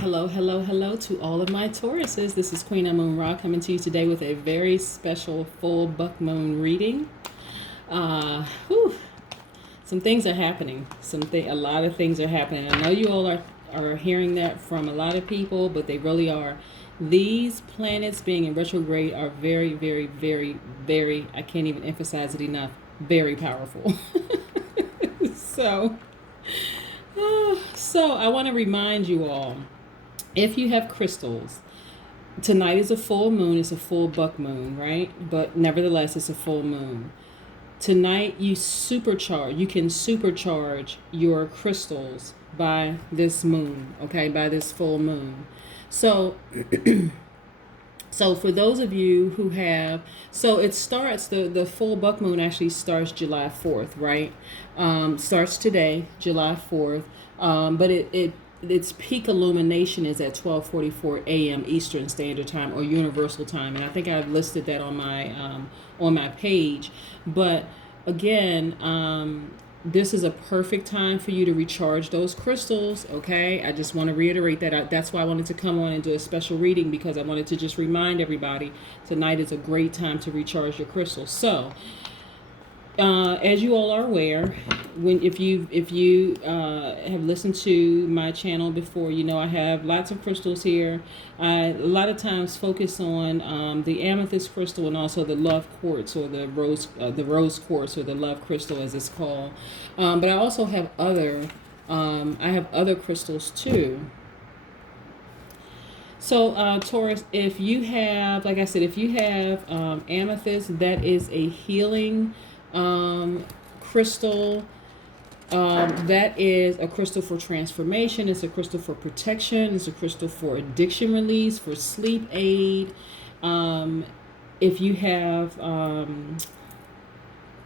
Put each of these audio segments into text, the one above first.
Hello, hello, hello to all of my Tauruses. This is Queen Amun Ra coming to you today with a very special full buck moon reading. Whew, some things are happening. A lot of things are happening. I know you all are hearing that from a lot of people, but they really are. These planets being in retrograde are very, very, very, very, I can't even emphasize it enough, very powerful. so, so I want to remind you all, if you have crystals, tonight is a full moon. It's a full buck moon, right? But nevertheless, it's a full moon. Tonight, you can supercharge your crystals by this moon, okay? By this full moon. So, so for those of you who have, it starts, the full buck moon actually starts July 4th, right? Starts today, July 4th. But its peak illumination is at 12:44 a.m. Eastern Standard Time or Universal Time, and I think I've listed that on my page. But again, this is a perfect time for you to recharge those crystals. Okay, I just want to reiterate that. That's why I wanted to come on and do a special reading, because I wanted to just remind everybody tonight is a great time to recharge your crystals. So, as you all are aware, if you have listened to my channel before, you know I have lots of crystals here. I a lot of times focus on the amethyst crystal and also the love quartz, or the rose quartz, or the love crystal as it's called. But I also have other crystals too. So, Taurus, if you have, like I said, if you have amethyst, that is a healing crystal. That is a crystal for transformation. It's a crystal for protection. It's a crystal for addiction release, for sleep aid. If you have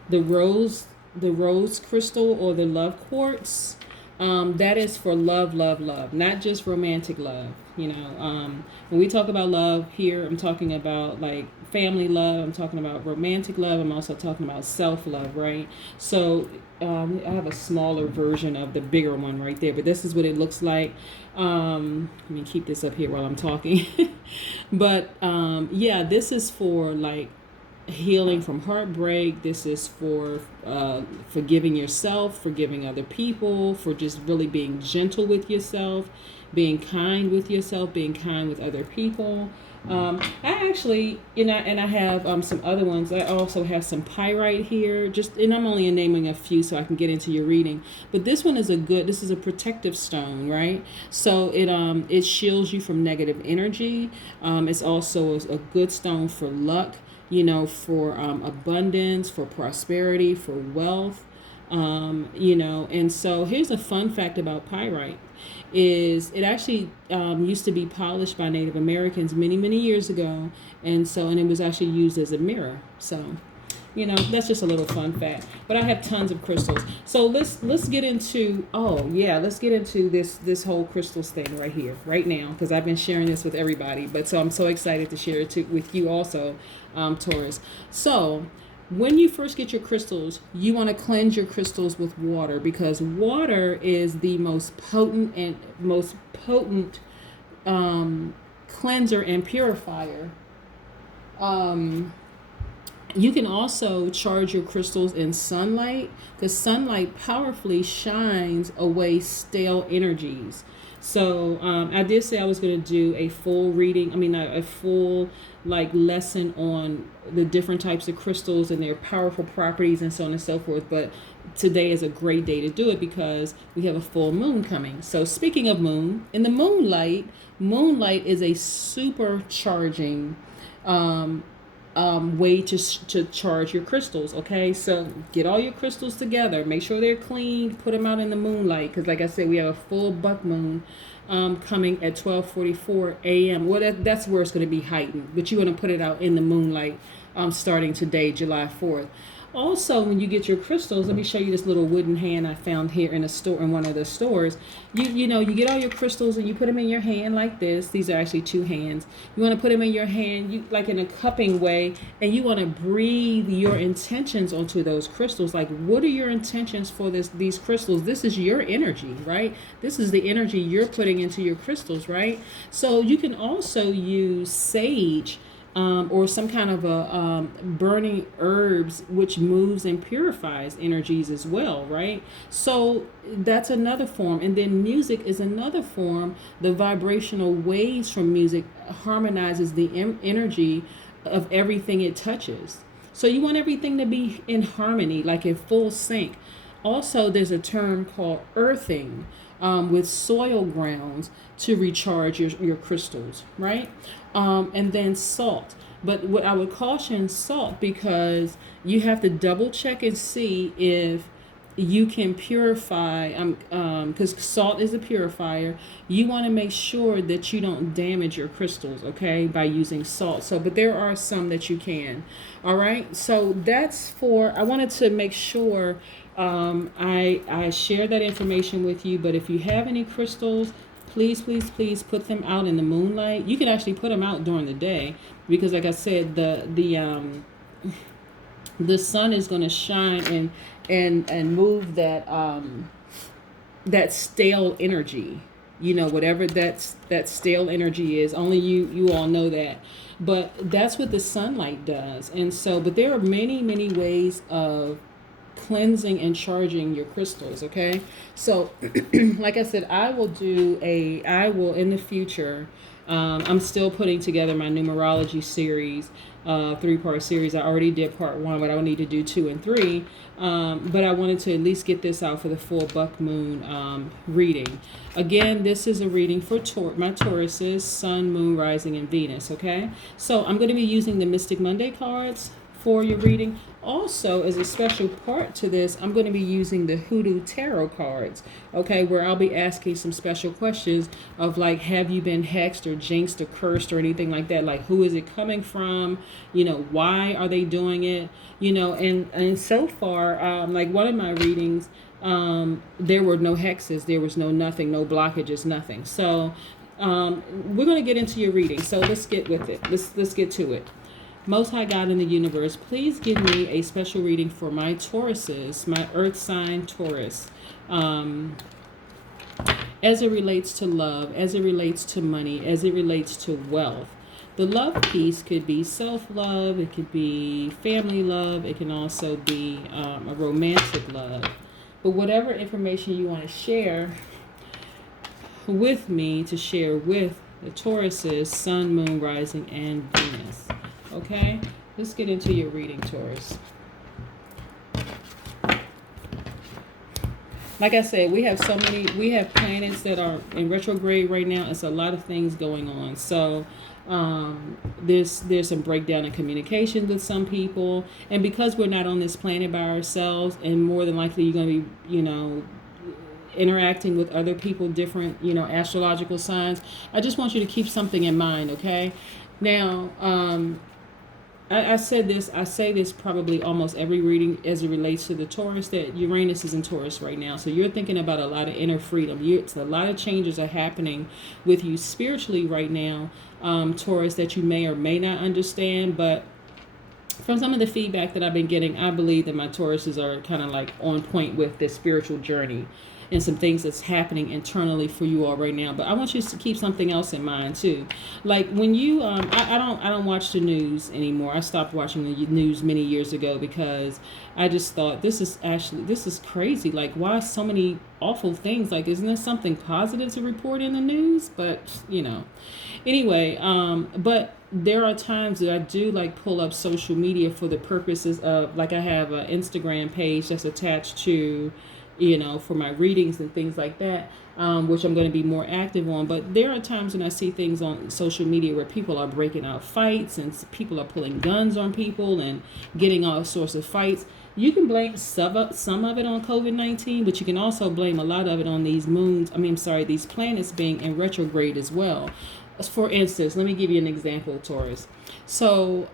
the rose crystal, or the love quartz, that is for love, not just romantic love. You know, when we talk about love here, I'm talking about like family love. I'm talking about romantic love. I'm also talking about self-love, right? So I have a smaller version of the bigger one right there, but this is what it looks like. Let me keep this up here while I'm talking. But yeah, this is for like healing from heartbreak. This is for forgiving yourself, forgiving other people, for just really being gentle with yourself, being kind with yourself, being kind with other people. I actually, and I have some other ones. I also have some pyrite here, and I'm only naming a few so I can get into your reading. But this one is this is a protective stone, right? So it shields you from negative energy. It's also a good stone for luck, for abundance, for prosperity, for wealth. And so here's a fun fact about pyrite. Is it actually used to be polished by Native Americans many years ago, and it was actually used as a mirror. So that's just a little fun fact. But I have tons of crystals. So let's get into this whole crystals thing right here, right now, because I've been sharing this with everybody. But so I'm so excited to share it with you also, Taurus. So when you first get your crystals, you want to cleanse your crystals with water, because water is the most potent cleanser and purifier. You can also charge your crystals in sunlight, because sunlight powerfully shines away stale energies. So I did say I was going to do a full reading, a full lesson on the different types of crystals and their powerful properties and so on and so forth. But today is a great day to do it because we have a full moon coming. So speaking of moon, in the moonlight is a supercharging way to charge your crystals. Okay, so get all your crystals together, make sure they're clean, put them out in the moonlight, because like I said, we have a full buck moon coming at 12:44 a.m. Well, that's where it's going to be heightened, but you want to put it out in the moonlight starting today, July 4th. Also, when you get your crystals, let me show you this little wooden hand I found here in a store, in one of the stores. You get all your crystals and you put them in your hand like this. These are actually two hands. You want to put them in your hand, like in a cupping way, and you want to breathe your intentions onto those crystals. Like, what are your intentions for these crystals? This is your energy, right? This is the energy you're putting into your crystals, right? So you can also use sage, or some kind of a burning herbs, which moves and purifies energies as well, right? So that's another form. And then music is another form. The vibrational waves from music harmonizes the energy of everything it touches. So you want everything to be in harmony, like in full sync. Also, there's a term called earthing, with soil grounds to recharge your crystals, right? And then salt. But what I would caution salt, because you have to double check and see if you can purify, because salt is a purifier. You want to make sure that you don't damage your crystals, okay, by using salt. So, but there are some that you can. All right, so that's I wanted to make sure I share that information with you. But if you have any crystals, please put them out in the moonlight. You can actually put them out during the day, because like I said, the sun is going to shine and move that stale energy, whatever that stale energy is. Only you all know that, but that's what the sunlight does. And so, but there are many ways of cleansing and charging your crystals, okay? So like I said, I will in the future, I'm still putting together my numerology series, 3-part series. I already did part 1, but I will need to do 2 and 3. But I wanted to at least get this out for the full buck moon reading. Again, this is a reading for my Tauruses, Sun, Moon, Rising, and Venus, okay? So I'm going to be using the Mystic Monday cards for your reading. Also, as a special part to this, I'm going to be using the Hoodoo Tarot cards, okay, where I'll be asking some special questions of like, have you been hexed or jinxed or cursed or anything like that? Like, who is it coming from? Why are they doing it? And so far, like one of my readings, there were no hexes, there was nothing, no blockages, nothing. So we're going to get into your reading. So let's get with it. Let's get to it. Most High God in the universe, please give me a special reading for my Tauruses, my earth sign Taurus, as it relates to love, as it relates to money, as it relates to wealth. The love piece could be self-love, it could be family love, it can also be a romantic love. But whatever information you want to share with me, to share with the Tauruses, Sun, Moon, Rising, and Venus. Okay, let's get into your reading, Taurus. Like I said, we have planets that are in retrograde right now. It's a lot of things going on. So there's some breakdown in communication with some people. And because we're not on this planet by ourselves, and more than likely you're going to be, interacting with other people, different, astrological signs, I just want you to keep something in mind, okay? Now, I say this probably almost every reading as it relates to the Taurus, that Uranus is in Taurus right now. So you're thinking about a lot of inner freedom. It's a lot of changes are happening with you spiritually right now, Taurus, that you may or may not understand. But from some of the feedback that I've been getting, I believe that my Tauruses are kind of like on point with this spiritual journey and some things that's happening internally for you all right now. But I want you to keep something else in mind too. Like when you, I don't watch the news anymore. I stopped watching the news many years ago because I just thought this is crazy. Like, why so many awful things? Like, isn't there something positive to report in the news? But anyway, but there are times that I do like pull up social media for the purposes of, like, I have an Instagram page that's attached to, for my readings and things like that, which I'm going to be more active on. But there are times when I see things on social media where people are breaking out fights and people are pulling guns on people and getting all sorts of fights. You can blame some of it on COVID-19, but you can also blame a lot of it on these planets being in retrograde as well. For instance, let me give you an example, Taurus. So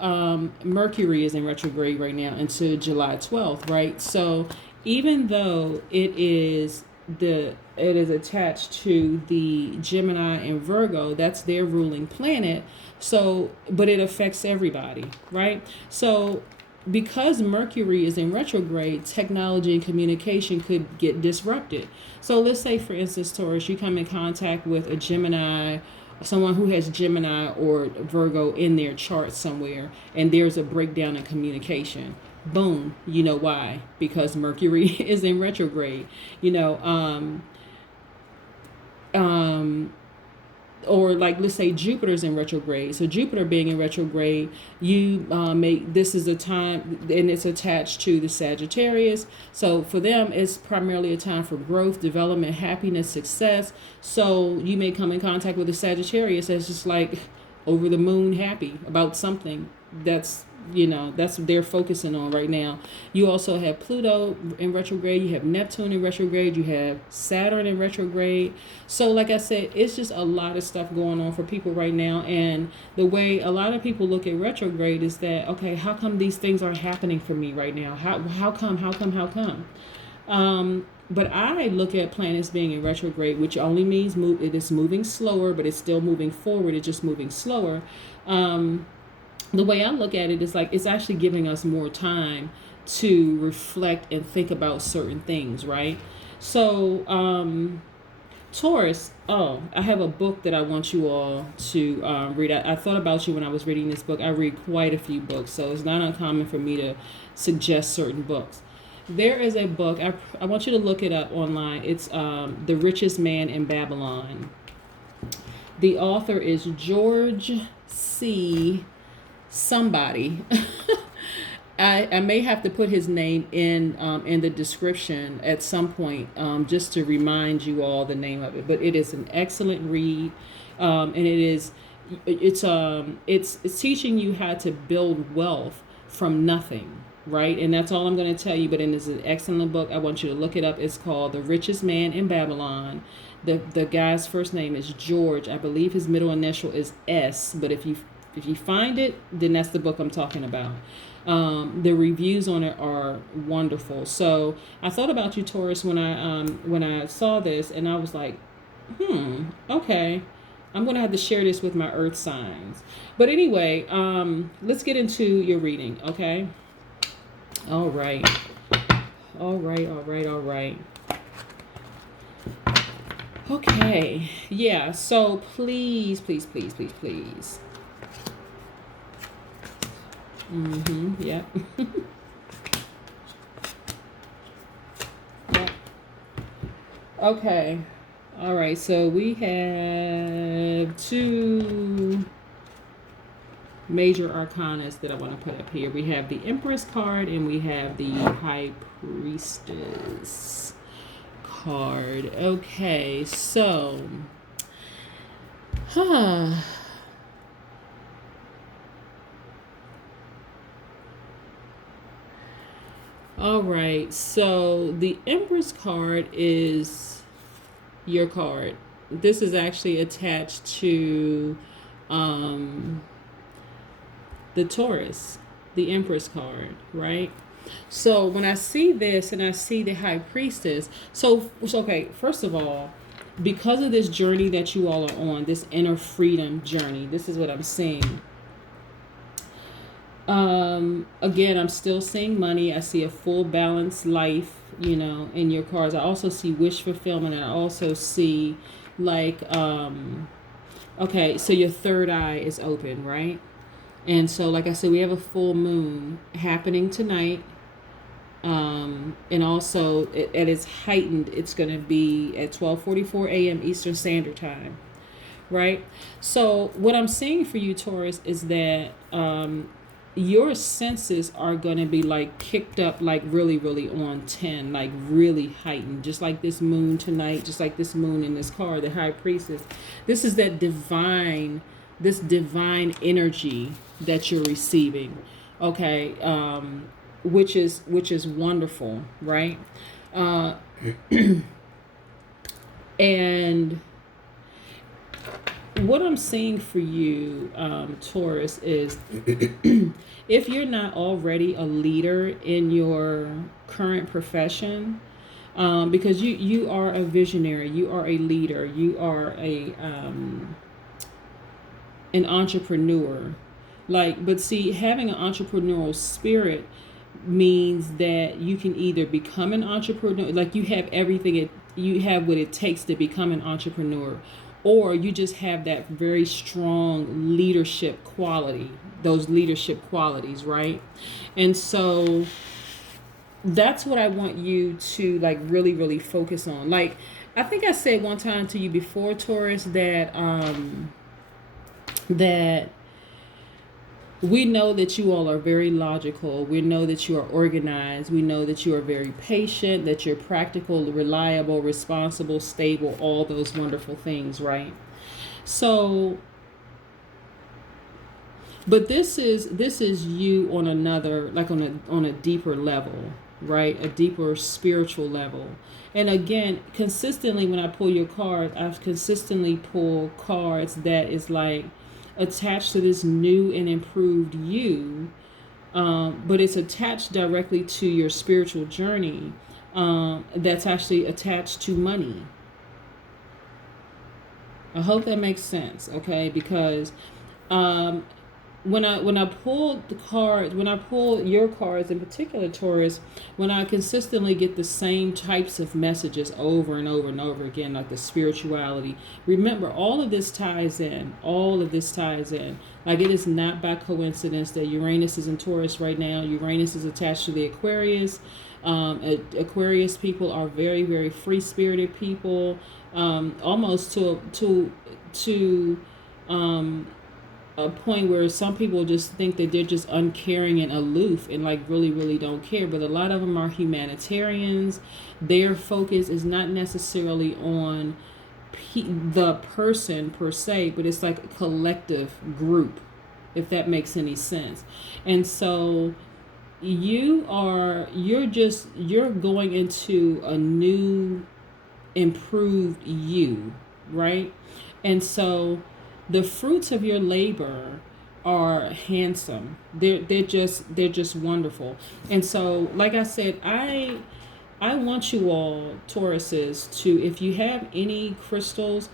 Mercury is in retrograde right now until July 12th, right? So even though it is attached to the Gemini and Virgo, that's their ruling planet. So, but it affects everybody, right? So because Mercury is in retrograde, technology and communication could get disrupted. So let's say, for instance, Taurus, you come in contact with a Gemini, someone who has Gemini or Virgo in their chart somewhere, and there's a breakdown in communication. Boom, you know why? Because Mercury is in retrograde. You know, or like, let's say Jupiter's in retrograde. So Jupiter being in retrograde, you this is a time, and it's attached to the Sagittarius. So for them, it's primarily a time for growth, development, happiness, success. So you may come in contact with a Sagittarius that's just like over the moon happy about something that's, that's what they're focusing on right now. You also have Pluto in retrograde, you have Neptune in retrograde, you have Saturn in retrograde. So like I said, it's just a lot of stuff going on for people right now. And the way a lot of people look at retrograde is that, okay, how come these things are happening for me right now? How come? But I look at planets being in retrograde, which only means it is moving slower, but it's still moving forward. It's just moving slower. The way I look at it is like it's actually giving us more time to reflect and think about certain things, right? So, Taurus, I have a book that I want you all to read. I thought about you when I was reading this book. I read quite a few books, so it's not uncommon for me to suggest certain books. There is a book, I want you to look it up online. It's The Richest Man in Babylon. The author is George C. somebody. I may have to put his name in the description at some point, just to remind you all the name of it. But it is an excellent read, and it's teaching you how to build wealth from nothing, right? And that's all I'm going to tell you. But it is an excellent book. I want you to look it up. It's called The Richest Man in Babylon. The guy's first name is George. I believe his middle initial is S. But if you find it, then that's the book I'm talking about. The reviews on it are wonderful. So I thought about you, Taurus, when I saw this, and I was like, okay, I'm gonna have to share this with my Earth signs. But anyway, let's get into your reading, okay? All right. Okay, yeah. So please. Yep. Yep. Okay. All right. So we have two major arcanas that I want to put up here. We have the Empress card and we have the High Priestess card. Okay. So, all right, so the Empress card is your card. This is actually attached to the Taurus, the Empress card, right? So when I see this and I see the High Priestess, so okay, first of all, because of this journey that you all are on, this inner freedom journey, this is what I'm seeing. Again, I'm still seeing money. I see a full balanced life, in your cards. I also see wish fulfillment, and I also see like, okay, so your third eye is open, right? And so, like I said, we have a full moon happening tonight. And also at its heightened, it's going to be at 12:44 a.m. Eastern Standard Time, right? So what I'm seeing for you, Taurus, is that, your senses are going to be like kicked up, like really, really on 10, like really heightened, just like this moon tonight, just like this moon in this card, the High Priestess. This is that divine energy that you're receiving. Okay. Which is wonderful, right? And what I'm seeing for you, Taurus, is if you're not already a leader in your current profession, because you are a visionary, you are a leader, you are a an entrepreneur. Like, but see, having an entrepreneurial spirit means that you can either become an entrepreneur, like you have everything you have what it takes to become an entrepreneur, or you just have that very strong leadership quality, those leadership qualities, right? And so that's what I want you to like really, really focus on. Like, I think I said one time to you before, Taurus, that we know that you all are very logical. We know that you are organized. We know that you are very patient, that you're practical, reliable, responsible, stable, all those wonderful things, right? So, but this is you on another, like on a deeper level, right? A deeper spiritual level. And again, consistently when I pull your cards, I've consistently pulled cards that is like attached to this new and improved you, but it's attached directly to your spiritual journey, that's actually attached to money. I hope that makes sense, okay? Because um, when I pull the cards, when I pull your cards in particular, Taurus, when I consistently get the same types of messages over and over and over again, like the spirituality, remember all of this ties in. All of this ties in. Like, it is not by coincidence that Uranus is in Taurus right now. Uranus is attached to the Aquarius. Aquarius people are very, very free spirited people, almost to a point where some people just think that they're just uncaring and aloof and like really, really don't care. But a lot of them are humanitarians. Their focus is not necessarily on the person per se, but it's like a collective group, if that makes any sense. And so you're going into a new improved you, right? And so the fruits of your labor are handsome. They're just wonderful. And so, like I said, I want you all, Tauruses, to, if you have any crystals,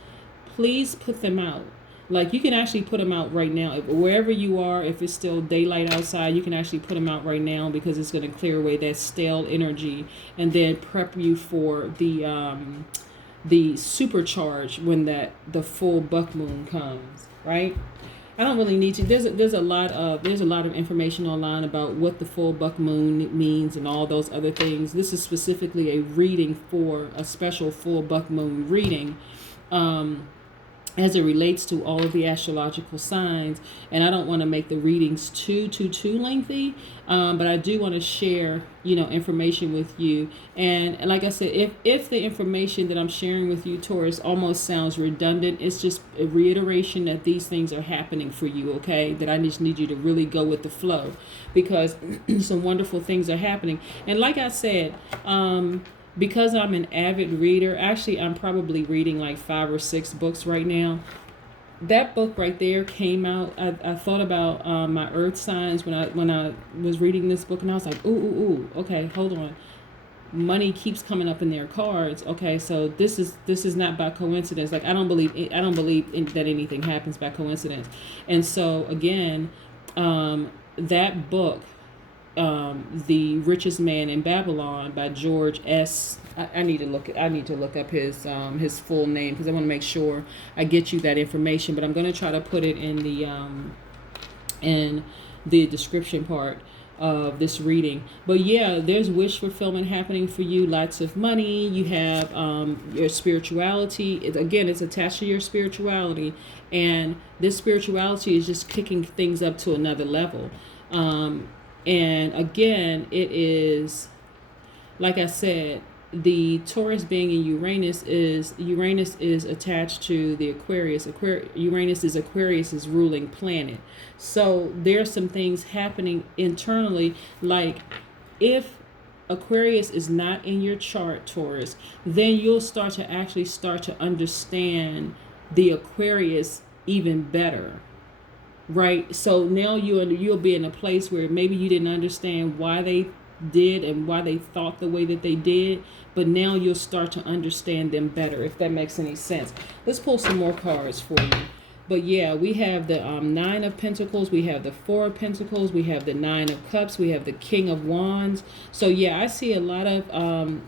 please put them out. Like, you can actually put them out right now. Wherever you are, if it's still daylight outside, you can actually put them out right now, because it's going to clear away that stale energy and then prep you for the supercharge when the full buck moon comes, right? I don't really need to. There's a lot of information online about what the full buck moon means and all those other things. This is specifically a reading for a special full buck moon reading, as it relates to all of the astrological signs. And I don't want to make the readings too lengthy, but I do want to share, information with you. And like I said, if the information that I'm sharing with you, Taurus, almost sounds redundant, it's just a reiteration that these things are happening for you, okay? That I just need you to really go with the flow, because some wonderful things are happening. And like I said, because I'm an avid reader, actually I'm probably reading like 5 or 6 books right now. That book right there came out. I thought about my earth signs when I was reading this book, and I was like, ooh, okay, hold on. Money keeps coming up in their cards. Okay, so this is not by coincidence. Like, I don't believe that anything happens by coincidence. And so again, that book, The Richest Man in Babylon by George S. I need to look up his full name, because I want to make sure I get you that information. But I'm going to try to put it in the description part of this reading. But yeah, there's wish fulfillment happening for you. Lots of money. You have your spirituality. It's attached to your spirituality, and this spirituality is just kicking things up to another level. And again, it is, like I said, the Taurus being in Uranus is attached to the Aquarius. Uranus is Aquarius's ruling planet. So there are some things happening internally. Like, if Aquarius is not in your chart, Taurus, then you'll start to understand the Aquarius even better, right? So now you'll be in a place where maybe you didn't understand why they did and why they thought the way that they did, but now you'll start to understand them better, if that makes any sense. Let's pull some more cards for you. But yeah, we have the Nine of Pentacles, we have the Four of Pentacles, we have the Nine of Cups, we have the King of Wands. So yeah, I see a lot of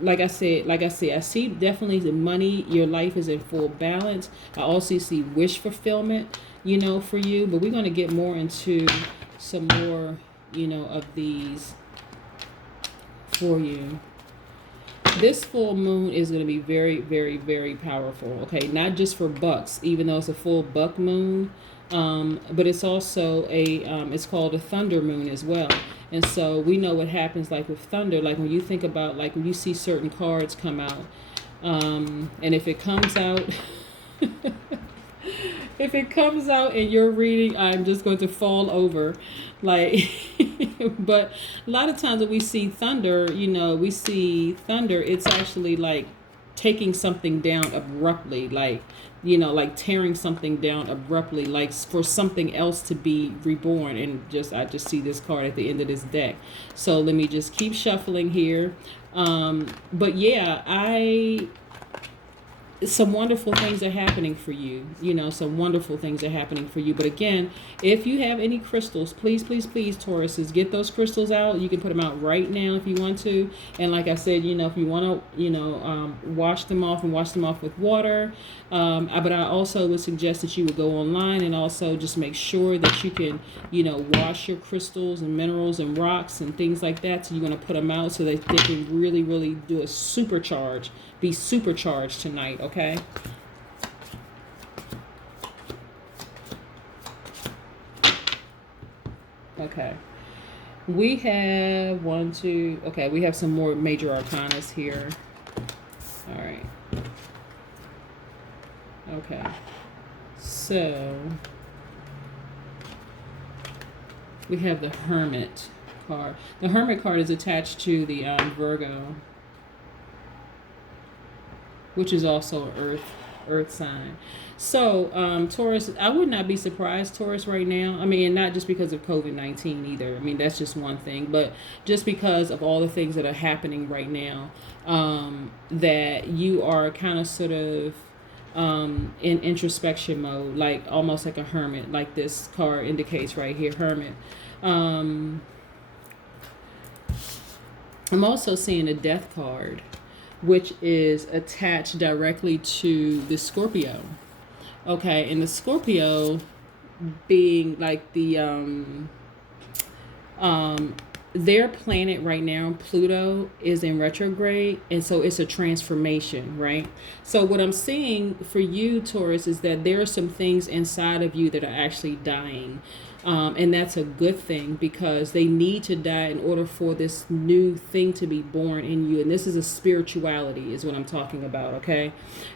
like I said, I see definitely the money. Your life is in full balance. I also see wish fulfillment, you know, for you. But we're going to get more into some more, you know, of these for you. This full moon is going to be very, very, very powerful. Okay, not just for bucks, even though it's a full buck moon, but it's also a it's called a thunder moon as well. And so we know what happens like with thunder. Like when you think about like when you see certain cards come out, and if it comes out. If it comes out in your reading, I'm just going to fall over. Like, but a lot of times when we see thunder, you know, we see thunder, it's actually like taking something down abruptly, like, you know, like tearing something down abruptly, like for something else to be reborn. And I just see this card at the end of this deck. So let me just keep shuffling here. But yeah, some wonderful things are happening for you. You know, some wonderful things are happening for you. But again, if you have any crystals, please, please, please, Tauruses, get those crystals out. You can put them out right now if you want to. And like I said, you know, if you want to, you know, wash them off with water. But I also would suggest that you would go online and also just make sure that you can, you know, wash your crystals and minerals and rocks and things like that. So you're going to put them out so that they can really, really do a supercharge. Be supercharged tonight, okay? Okay. We have we have some more major arcanas here. All right. Okay. So we have the Hermit card. The Hermit card is attached to the Virgo, which is also earth sign. So Taurus, I would not be surprised, Taurus, right now. I mean, not just because of COVID-19 either. I mean, that's just one thing, but just because of all the things that are happening right now, that you are kind of sort of in introspection mode, like almost like a hermit, like this card indicates right here, Hermit. I'm also seeing a Death card, which is attached directly to the Scorpio. Okay, and the Scorpio being like the their planet right now, Pluto, is in retrograde, and so it's a transformation, right? So what I'm seeing for you, Taurus, is that there are some things inside of you that are actually dying. And that's a good thing because they need to die in order for this new thing to be born in you. And this is a spirituality is what I'm talking about. Okay.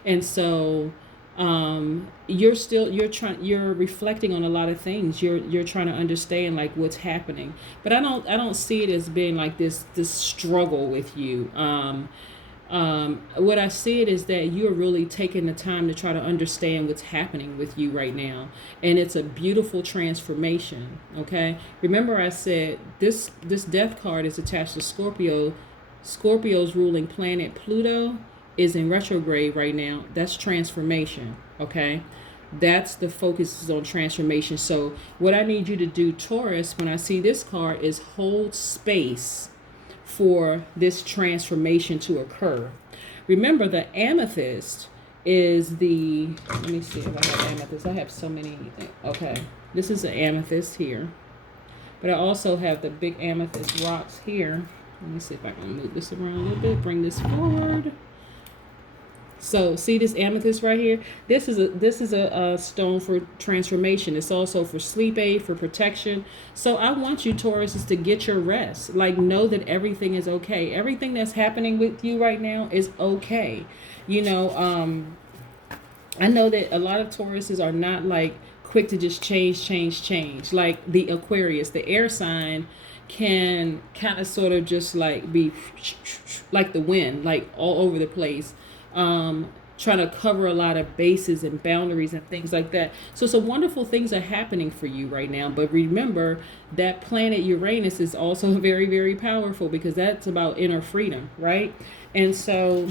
And so, you're reflecting on a lot of things. You're trying to understand like what's happening, but I don't see it as being like this struggle with you. What I see it is that you're really taking the time to try to understand what's happening with you right now. And it's a beautiful transformation. Okay. Remember I said this Death card is attached to Scorpio. Scorpio's ruling planet Pluto is in retrograde right now. That's transformation. Okay. That's the focus is on transformation. So what I need you to do, Taurus, when I see this card is hold space for this transformation to occur. Remember, the amethyst is let me see if I have amethyst. I have so many. Okay, this is the amethyst here, but I also have the big amethyst rocks here. Let me see if I can move this around a little bit, bring this forward. So see this amethyst right here? This is a stone for transformation. It's also for sleep aid, for protection. So I want you, Taurus, to get your rest. Like, know that everything is okay. Everything that's happening with you right now is okay. You know, I know that a lot of Tauruses are not like quick to just change. Like the Aquarius, the air sign, can kind of sort of just like be like the wind, like all over the place. trying to cover a lot of bases and boundaries and things like that. So some wonderful things are happening for you right now. But remember that planet Uranus is also very, very powerful, because that's about inner freedom, right? And so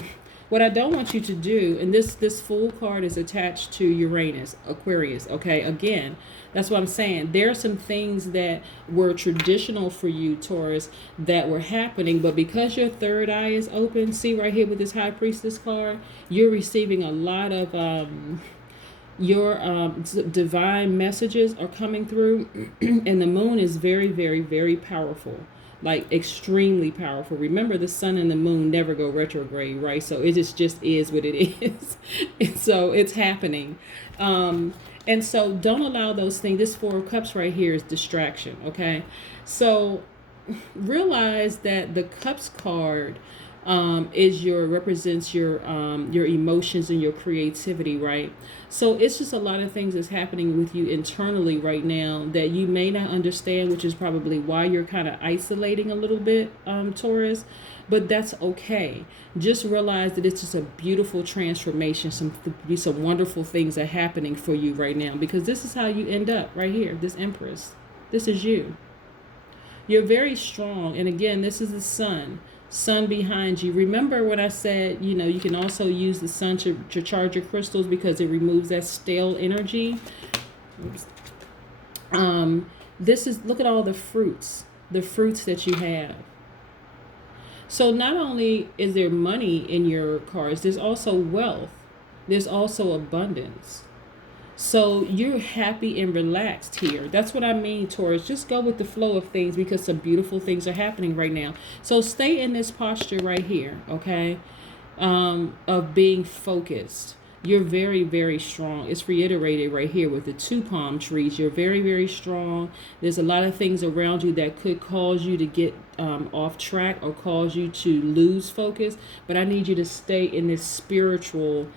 what I don't want you to do, and this Fool card is attached to Uranus, Aquarius, okay? Again, that's what I'm saying. There are some things that were traditional for you, Taurus, that were happening, but because your third eye is open, see right here with this High Priestess card, you're receiving a lot of your divine messages are coming through, and the moon is very, very, very powerful. Like extremely powerful. Remember, the sun and the moon never go retrograde, right? So it just is what it is. And so it's happening. And so don't allow those things. This Four of Cups right here is distraction, okay? So realize that the Cups card represents your emotions and your creativity, right? So it's just a lot of things that's happening with you internally right now that you may not understand, which is probably why you're kind of isolating a little bit, Taurus. But that's okay. Just realize that it's just a beautiful transformation. Some wonderful things are happening for you right now, because this is how you end up right here. This Empress. This is you. You're very strong. And again, this is the sun behind you. Remember when I said, you can also use the sun to charge your crystals, because it removes that stale energy. Look at all the fruits that you have. So not only is there money in your cards, there's also wealth. There's also abundance. So you're happy and relaxed here. That's what I mean, Taurus. Just go with the flow of things, because some beautiful things are happening right now. So stay in this posture right here, okay, of being focused. You're very, very strong. It's reiterated right here with the two palm trees. You're very, very strong. There's a lot of things around you that could cause you to get off track or cause you to lose focus. But I need you to stay in this spiritual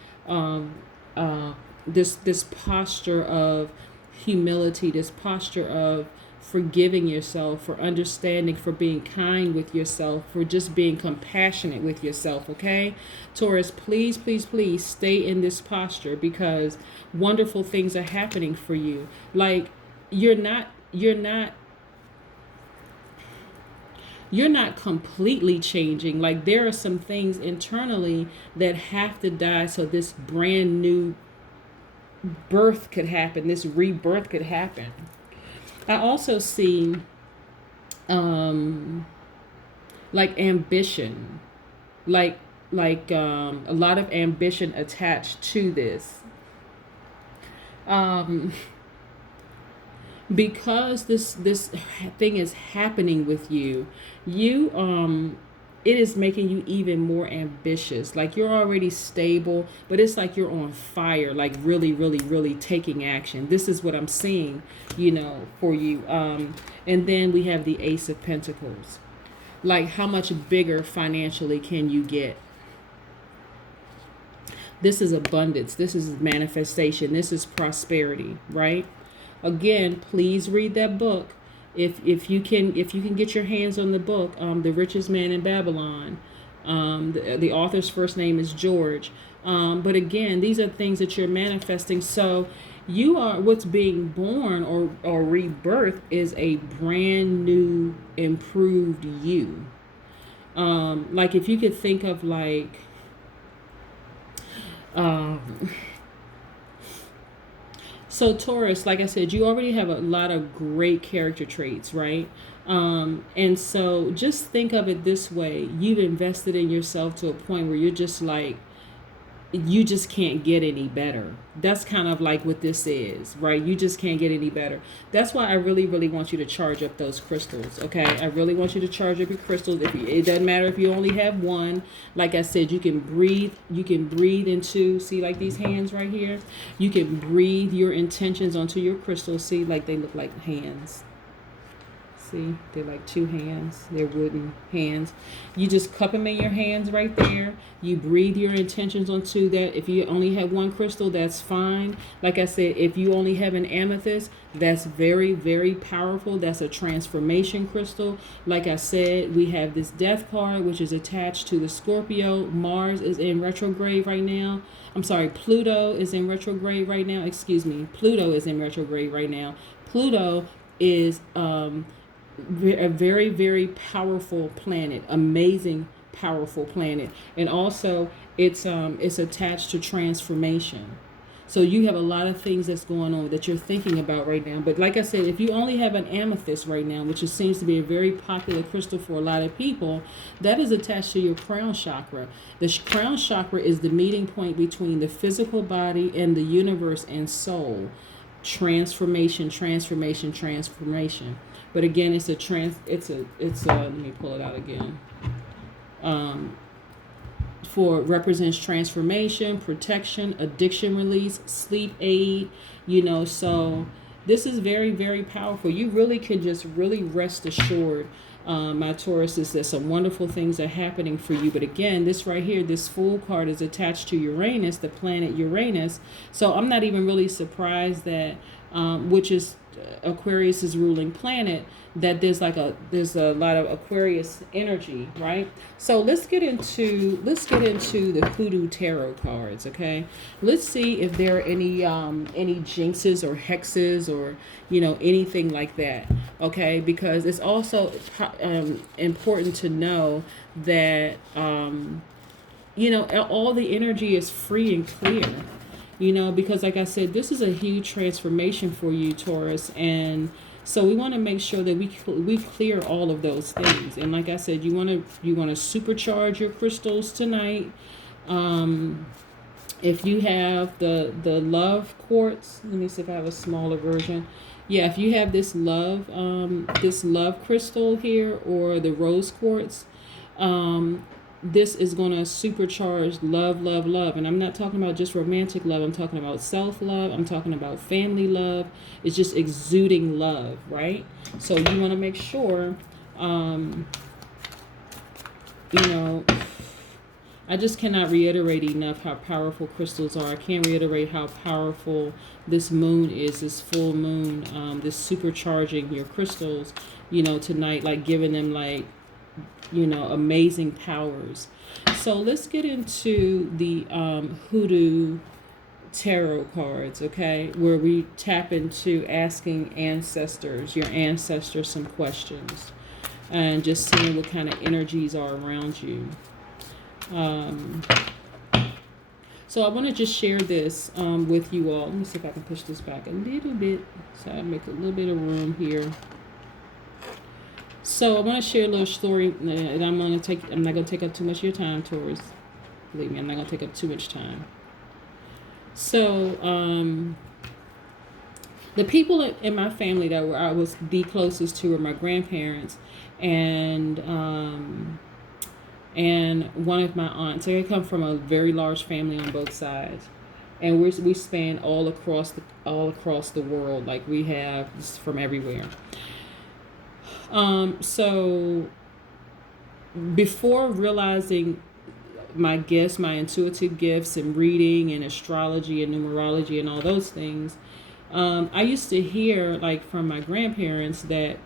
this posture of humility, this posture of forgiving yourself, for understanding, for being kind with yourself, for just being compassionate with yourself, okay? Taurus, please, please, please stay in this posture, because wonderful things are happening for you. Like you're not completely changing. Like there are some things internally that have to die so this brand new birth could happen, this rebirth could happen. I also see like ambition, like a lot of ambition attached to this. Because this thing is happening with you, it is making you even more ambitious. Like you're already stable, but it's like you're on fire, like really, really, really taking action. This is what I'm seeing, for you. And then we have the Ace of Pentacles. Like how much bigger financially can you get? This is abundance. This is manifestation. This is prosperity, right? Again, please read that book. If you can get your hands on the book, The Richest Man in Babylon. The author's first name is George. But again, these are things that you're manifesting. So you are, what's being born or rebirth is a brand new, improved you. Like if you could think of like, so Taurus, like I said, you already have a lot of great character traits, right? And so just think of it this way. You've invested in yourself to a point where you're just like, you just can't get any better. That's kind of like what this is, right? You just can't get any better. That's why I really, really want you to charge up those crystals, okay? I really want you to charge up your crystals. It doesn't matter if you only have one. Like I said, you can breathe into, see like these hands right here? You can breathe your intentions onto your crystals. See, like they look like hands. See, they're like two hands. They're wooden hands. You just cup them in your hands right there. You breathe your intentions onto that. If you only have one crystal, that's fine. Like I said, if you only have an amethyst, that's very, very powerful. That's a transformation crystal. Like I said, we have this death card, which is attached to the Scorpio. Mars is in retrograde right now. I'm sorry, Pluto is in retrograde right now. Excuse me, Pluto is in retrograde right now. Pluto is a very, very powerful planet, amazing, powerful planet, and also it's attached to transformation. So you have a lot of things that's going on that you're thinking about right now. But like I said, if you only have an amethyst right now, which seems to be a very popular crystal for a lot of people, that is attached to your crown chakra. The crown chakra is the meeting point between the physical body and the universe and soul. Transformation, transformation, transformation. But again, it's a let me pull it out again. Represents transformation, protection, addiction release, sleep aid, so this is very, very powerful. You really can just really rest assured, my Taurus, is that some wonderful things are happening for you. But again, this right here, this Fool card is attached to Uranus, the planet Uranus. So I'm not even really surprised that, which is Aquarius's ruling planet, that there's a lot of Aquarius energy, right? So let's get into the Hoodoo tarot cards, okay? Let's see if there are any jinxes or hexes or anything like that, okay? Because it's also important to know that all the energy is free and clear. Because like I said, this is a huge transformation for you, Taurus, and so we want to make sure that we clear all of those things. And like I said, you want to supercharge your crystals tonight. If you have the love quartz, let me see if I have a smaller version. Yeah, if you have this love crystal here, or the rose quartz, this is going to supercharge love, love, love. And I'm not talking about just romantic love. I'm talking about self-love. I'm talking about family love. It's just exuding love, right? So you want to make sure, I just cannot reiterate enough how powerful crystals are. I can't reiterate how powerful this moon is, this full moon, this supercharging your crystals, tonight, like giving them amazing powers. So let's get into the Hoodoo tarot cards, okay, where we tap into asking your ancestors some questions and just seeing what kind of energies are around you. So I want to just share this with you all. Let me see if I can push this back a little bit so I make a little bit of room here. So I want to share a little story, and I'm not going to take up too much of your time, Taurus. Believe me, I'm not going to take up too much time. So the people in my family that I was the closest to were my grandparents and one of my aunts. I come from a very large family on both sides, and we span all across the world. Like, we have from everywhere. So before realizing my gifts, my intuitive gifts and reading and astrology and numerology and all those things, I used to hear from my grandparents that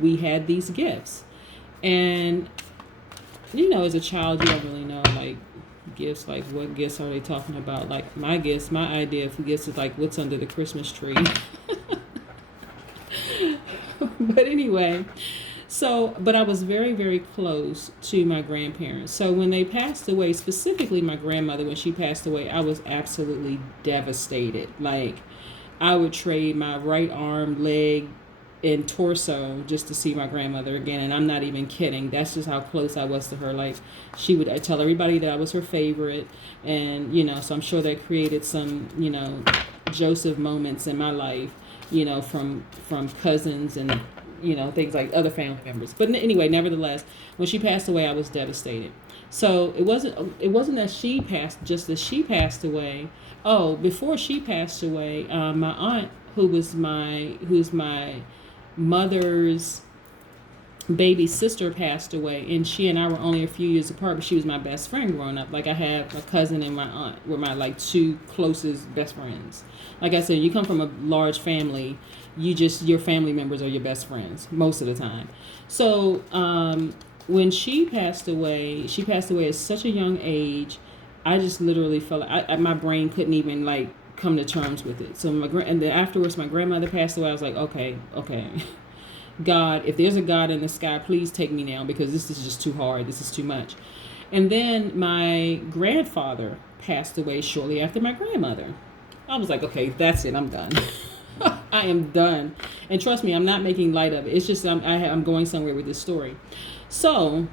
we had these gifts. And, as a child, you don't really know gifts, what gifts are they talking about? My idea of gifts is what's under the Christmas tree. But anyway, but I was very, very close to my grandparents. So when they passed away, specifically my grandmother, when she passed away, I was absolutely devastated. I would trade my right arm, leg, and torso just to see my grandmother again. And I'm not even kidding. That's just how close I was to her. She would tell everybody that I was her favorite. And, so I'm sure that created some, Joseph moments in my life, from cousins and, things like other family members. But anyway, nevertheless, when she passed away, I was devastated. So it wasn't that she passed, just that she passed away. Oh, before she passed away, my aunt, who's my mother's baby sister passed away, and she and I were only a few years apart, but she was my best friend growing up. Like, I have a cousin and my aunt were my like two closest best friends. Like I said, you come from a large family, your family members are your best friends most of the time. So when she passed away at such a young age. I just literally felt like my brain couldn't even like come to terms with it. So and then afterwards my grandmother passed away. I was like, okay. God, if there's a God in the sky, please take me now, because this is just too hard. This is too much. And then my grandfather passed away shortly after my grandmother. I was like, okay, that's it. I'm done. I am done. And trust me, I'm not making light of it. It's just I'm going somewhere with this story. So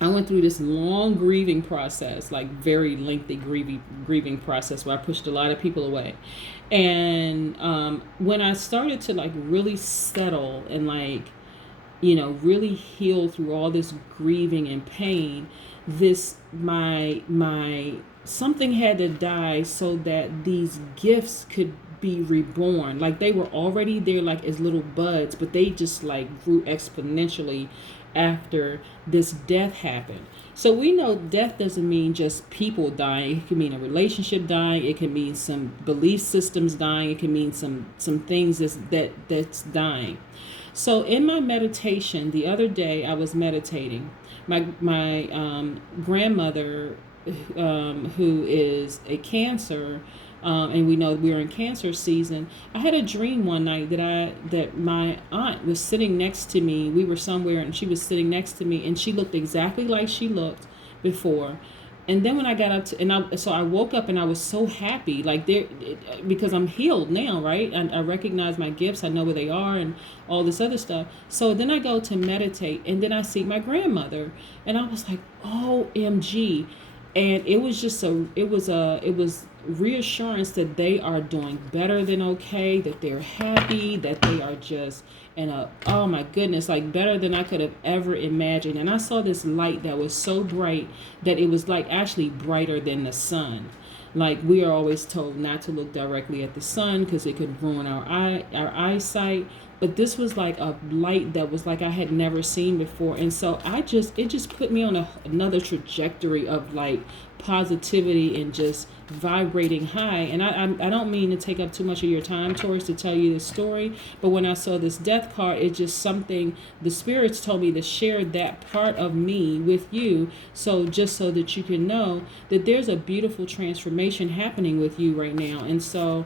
I went through this long grieving process, like very lengthy grieving process, where I pushed a lot of people away. And when I started to like really settle and like, really heal through all this grieving and pain, my something had to die so that these gifts could be reborn. Like, they were already there, like as little buds, but they just like grew exponentially after this death happened. So we know death doesn't mean just people dying. It can mean a relationship dying. It can mean some belief systems dying. It can mean some things that's dying. So in my meditation the other day, I was meditating. My grandmother, who is a Cancer, and we know we're in Cancer season. I had a dream one night that my aunt was sitting next to me. We were somewhere and she was sitting next to me, and she looked exactly like she looked before. And then when I got up so I woke up and I was so happy, like because I'm healed now, right? And I recognize my gifts. I know where they are and all this other stuff. So then I go to meditate, and then I see my grandmother, and I was like, OMG. And it was reassurance that they are doing better than okay, that they're happy, that they are just oh my goodness, like better than I could have ever imagined. And I saw this light that was so bright that it was like actually brighter than the sun. Like, we are always told not to look directly at the sun because it could ruin our eyesight. But this was like a light that was like I had never seen before. And so it just put me on another trajectory of like positivity and just vibrating high. And I don't mean to take up too much of your time, Taurus, to tell you this story, but when I saw this death card, it's just something the spirits told me to share that part of me with you, so just so that you can know that there's a beautiful transformation happening with you right now. And so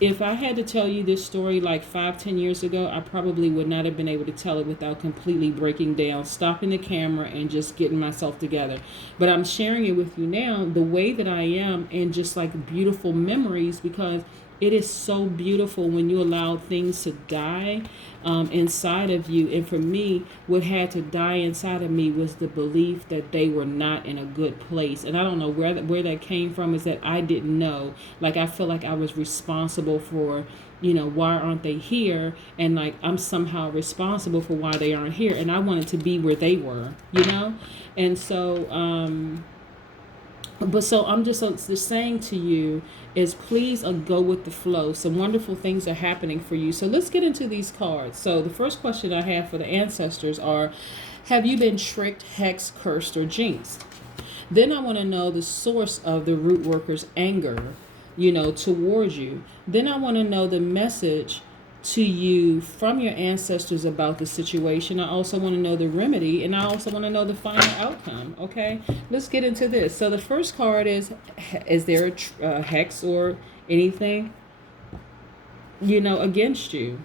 if I had to tell you this story like 5-10 years ago, I probably would not have been able to tell it without completely breaking down, stopping the camera, and just getting myself together. But I'm sharing it with you now the way that I am, and just like beautiful memories, because it is so beautiful when you allow things to die inside of you. And for me, what had to die inside of me was the belief that they were not in a good place. And I don't know where that came from, is that I didn't know. Like, I feel like I was responsible for, why aren't they here? And like, I'm somehow responsible for why they aren't here. And I wanted to be where they were, And so, but so I'm just saying to you is please go with the flow. Some wonderful things are happening for you. So let's get into these cards. So the first question I have for the ancestors are, have you been tricked, hexed, cursed, or jinxed? Then I want to know the source of the root worker's anger, towards you. Then I want to know the message to you from your ancestors about the situation. I also want to know the remedy, and I also want to know the final outcome. Okay, let's get into this. So the first card is there a hex or anything against you?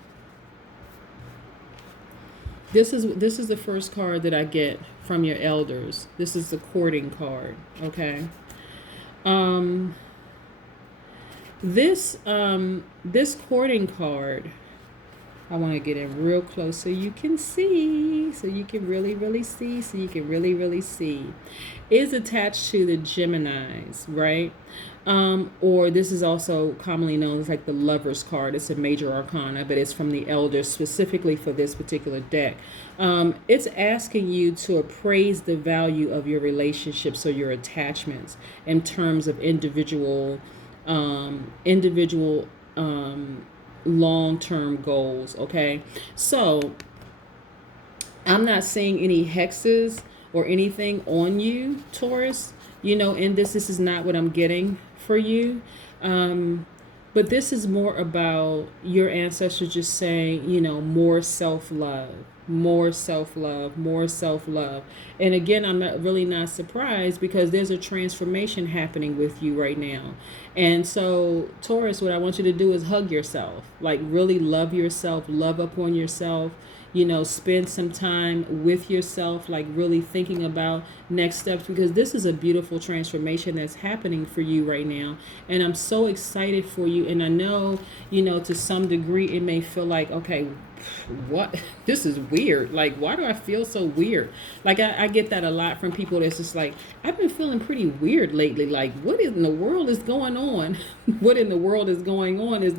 This is the first card that I get from your elders. This is the courting card. Okay. This courting card, I want to get in real close so you can see, so you can really see, is attached to the Geminis, right? Or this is also commonly known as like the Lover's card. It's a major arcana, but it's from the elders specifically for this particular deck. It's asking you to appraise the value of your relationships or your attachments in terms of individual long-term goals. Okay, so I'm not seeing any hexes or anything on you, Taurus. And this is not what I'm getting for you. But this is more about your ancestors just saying, more self-love, more self-love, more self-love. And again, I'm not surprised, because there's a transformation happening with you right now. And so, Taurus, what I want you to do is hug yourself, like really love yourself, love upon yourself. Spend some time with yourself, like really thinking about next steps, because this is a beautiful transformation that's happening for you right now. And I'm so excited for you. And I know, to some degree, it may feel like, okay, what? This is weird. Like, why do I feel so weird? Like, I get that a lot from people that's just like, I've been feeling pretty weird lately. Like, what in the world is going on? What in the world is going on is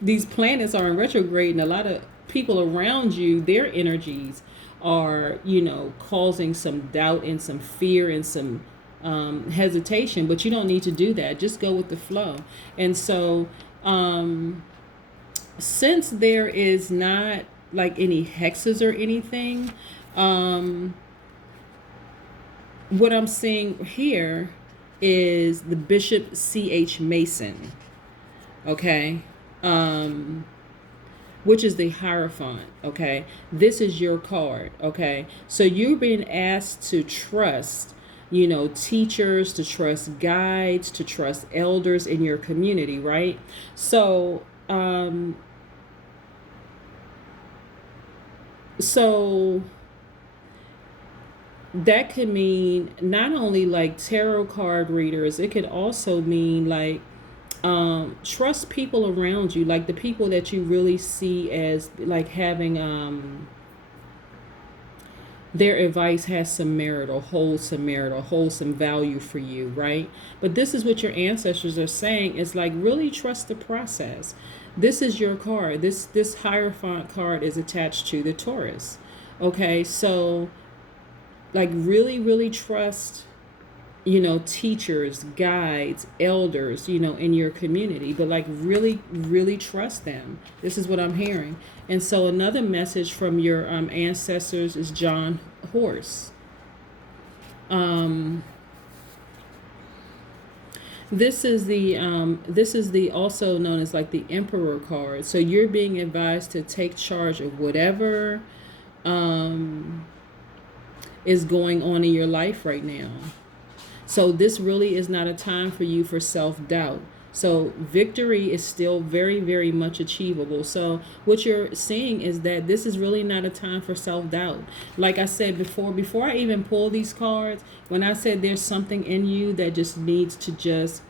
these planets are in retrograde, and a lot of people around you, their energies are, causing some doubt and some fear and some hesitation. But you don't need to do that. Just go with the flow. And so, since there is not like any hexes or anything, what I'm seeing here is the Bishop C.H. Mason. Okay. Which is the Hierophant. Okay. This is your card. Okay. So you're being asked to trust, teachers, to trust guides, to trust elders in your community, right? So, that could mean not only like tarot card readers, it could also mean like, trust people around you, like the people that you really see as like having, their advice has some merit or wholesome value for you, right? But this is what your ancestors are saying. It's like, really trust the process. This is your card. This Hierophant card is attached to the Taurus. Okay, so like really trust, teachers, guides, elders, in your community, but like really trust them. This is what I'm hearing. And so another message from your ancestors is John Horse. This is the also known as like the Emperor card. So you're being advised to take charge of whatever is going on in your life right now. So this really is not a time for you for self-doubt. So victory is still very much achievable. So what you're seeing is that this is really not a time for self-doubt. Like I said before I even pull these cards, when I said there's something in you that just needs to just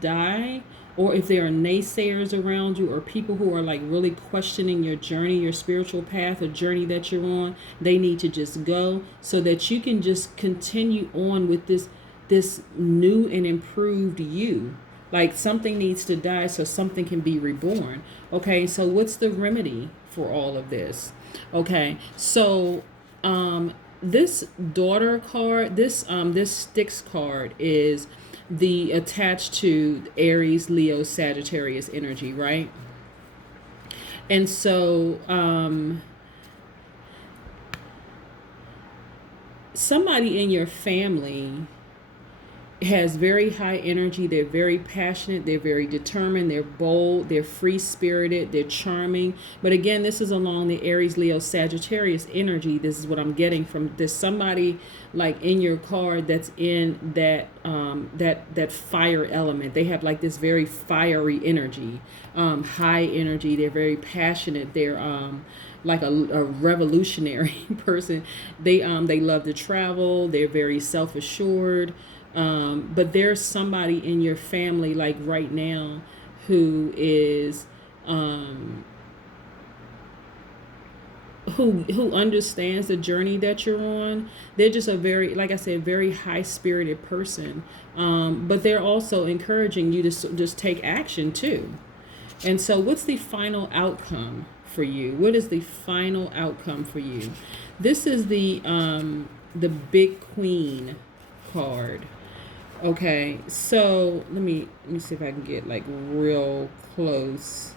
die, or if there are naysayers around you or people who are like really questioning your journey, your spiritual path or journey that you're on, they need to just go, so that you can just continue on with this new and improved you. Like, something needs to die so something can be reborn. Okay, so what's the remedy for all of this? Okay, so this daughter card, this Styx card is the attached to Aries, Leo, Sagittarius energy, right? And so somebody in your family has very high energy. They're very passionate. They're very determined. They're bold. They're free-spirited. They're charming. But again, this is along the Aries, Leo, Sagittarius energy. This is what I'm getting from this. Somebody like in your card that's in that that fire element. They have like this very fiery energy, high energy. They're very passionate. They're like a revolutionary person. They love to travel. They're very self-assured. But there's somebody in your family like right now who is who understands the journey that you're on. They're just a very, like I said, very high-spirited person. But they're also encouraging you to just take action too. And so what's the final outcome for you? What is the final outcome for you? This is the Big Queen card. Okay, so let me see if I can get like real close.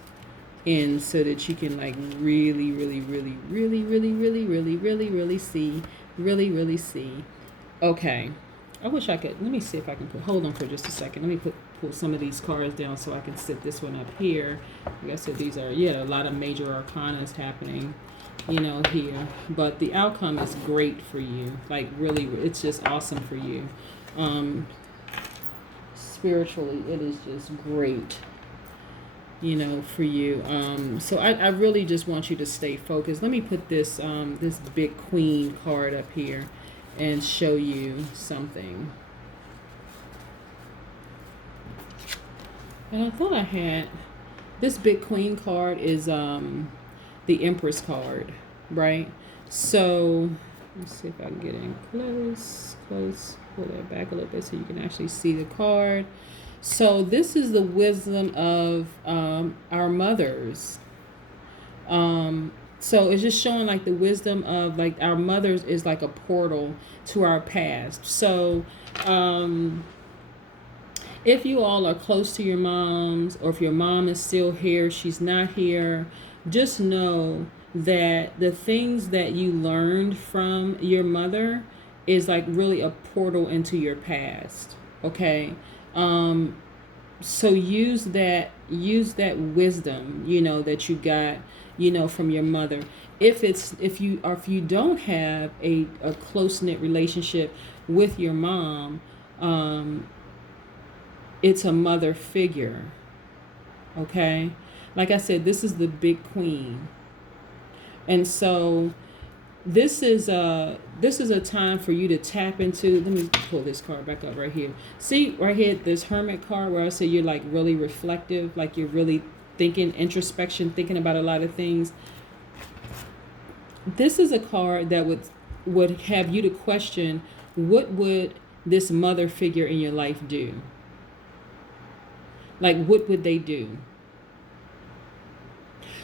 in so that you can like really, really, really, really, really, really, really, really, really see, really see. Okay. I wish I could. Let me see if I can hold on for just a second. Let me pull some of these cards down so I can sit this one up here. Like I said, these are, a lot of major arcanas happening, here. But the outcome is great for you. Like, really, it's just awesome for you. Spiritually, it is just great, for you. So I really just want you to stay focused. Let me put this this big queen card up here and show you something. And I thought I had this big queen card is the Empress card, right? So let's see if I can get in close, pull that back a little bit so you can actually see the card. So this is the wisdom of our mothers. So it's just showing like the wisdom of like our mothers is like a portal to our past. So if you all are close to your moms, or if your mom is still here, she's not here, just know that the things that you learned from your mother is like really a portal into your past. Okay. So use that wisdom, that you got, from your mother. If you don't have a close-knit relationship with your mom, it's a mother figure. Okay. Like I said, this is the big queen. And so this is a time for you to tap into. Let me pull this card back up right here. See right here, this Hermit card, where I say you're like really reflective, like you're really thinking, introspection, thinking about a lot of things. This is a card that would have you to question, what would this mother figure in your life do? Like, what would they do?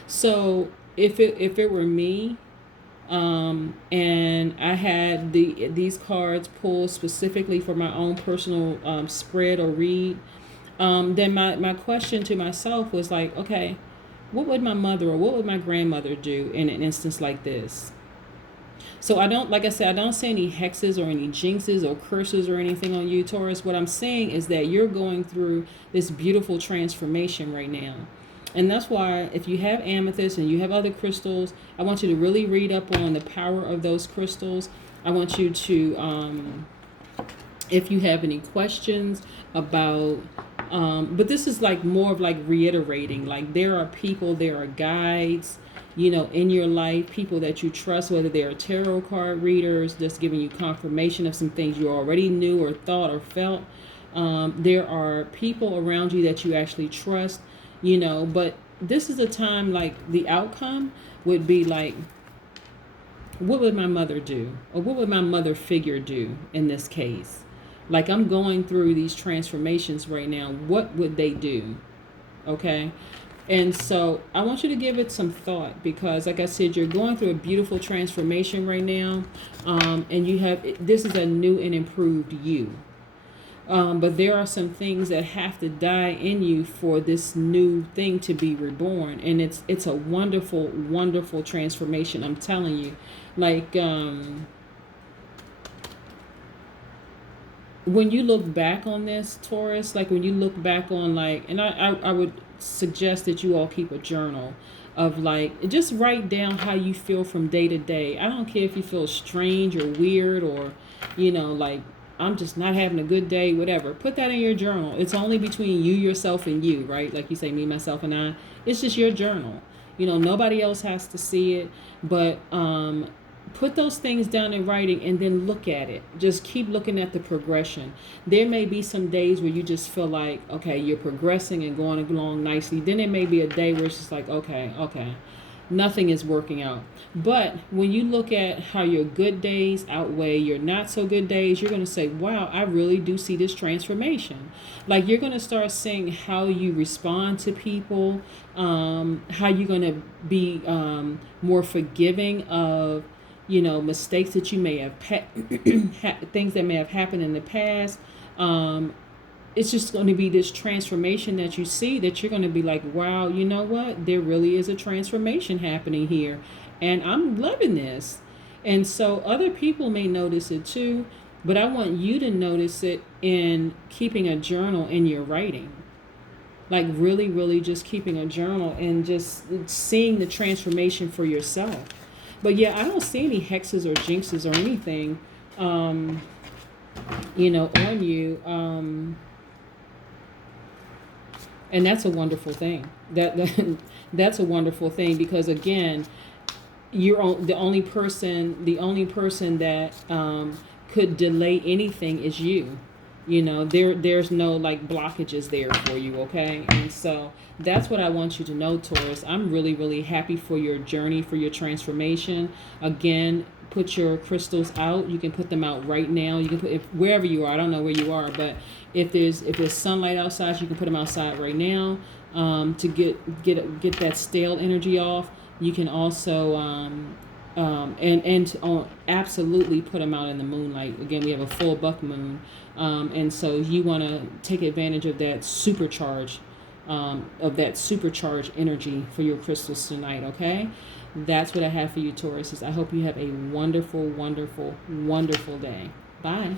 So if it were me, and I had these cards pulled specifically for my own personal spread or read, then my question to myself was like, okay, what would my mother or what would my grandmother do in an instance like this? So I don't say any hexes or any jinxes or curses or anything on you, Taurus. What I'm saying is that you're going through this beautiful transformation right now. And that's why if you have amethyst and you have other crystals, I want you to really read up on the power of those crystals. I want you to, if you have any questions about, but this is like more of like reiterating, like there are people, there are guides, in your life, people that you trust, whether they're tarot card readers, just giving you confirmation of some things you already knew or thought or felt. There are people around you that you actually trust. But this is a time like the outcome would be like, what would my mother do? Or what would my mother figure do in this case? Like, I'm going through these transformations right now. What would they do? Okay. And so I want you to give it some thought, because like I said, you're going through a beautiful transformation right now. And this is a new and improved you. But there are some things that have to die in you for this new thing to be reborn. And it's a wonderful, wonderful transformation. I'm telling you, like, when you look back on this, Taurus, like when you look back on like, and I would suggest that you all keep a journal of like, just write down how you feel from day to day. I don't care if you feel strange or weird or, like, I'm just not having a good day, whatever. Put that in your journal. It's only between you, yourself, and you, right? Like you say, me, myself, and I. It's just your journal. Nobody else has to see it. But put those things down in writing and then look at it. Just keep looking at the progression. There may be some days where you just feel like, okay, you're progressing and going along nicely. Then there may be a day where it's just like, okay, nothing is working out. But when you look at how your good days outweigh your not so good days, you're going to say, wow, I really do see this transformation. Like, you're going to start seeing how you respond to people, how you're going to be more forgiving of, mistakes that you may have, things that may have happened in the past. it's just going to be this transformation that you see, that you're going to be like, wow, you know what? There really is a transformation happening here. And I'm loving this. And so other people may notice it too, but I want you to notice it in keeping a journal in your writing. Like really, really just keeping a journal and just seeing the transformation for yourself. But yeah, I don't see any hexes or jinxes or anything, on you. And that's a wonderful thing. That's a wonderful thing, because again, you're the only person. The only person that could delay anything is you. There's no like blockages there for you. Okay, and so that's what I want you to know, Taurus. I'm really, really happy for your journey, for your transformation. Again, put your crystals out. You can put them out right now. You can put wherever you are. I don't know where you are, but if there's sunlight outside, you can put them outside right now, to get that stale energy off. You can also absolutely put them out in the moonlight. Again, we have a full buck moon, and so you want to take advantage of that supercharge, energy for your crystals tonight. Okay, that's what I have for you, Tauruses. I hope you have a wonderful, wonderful, wonderful day. Bye.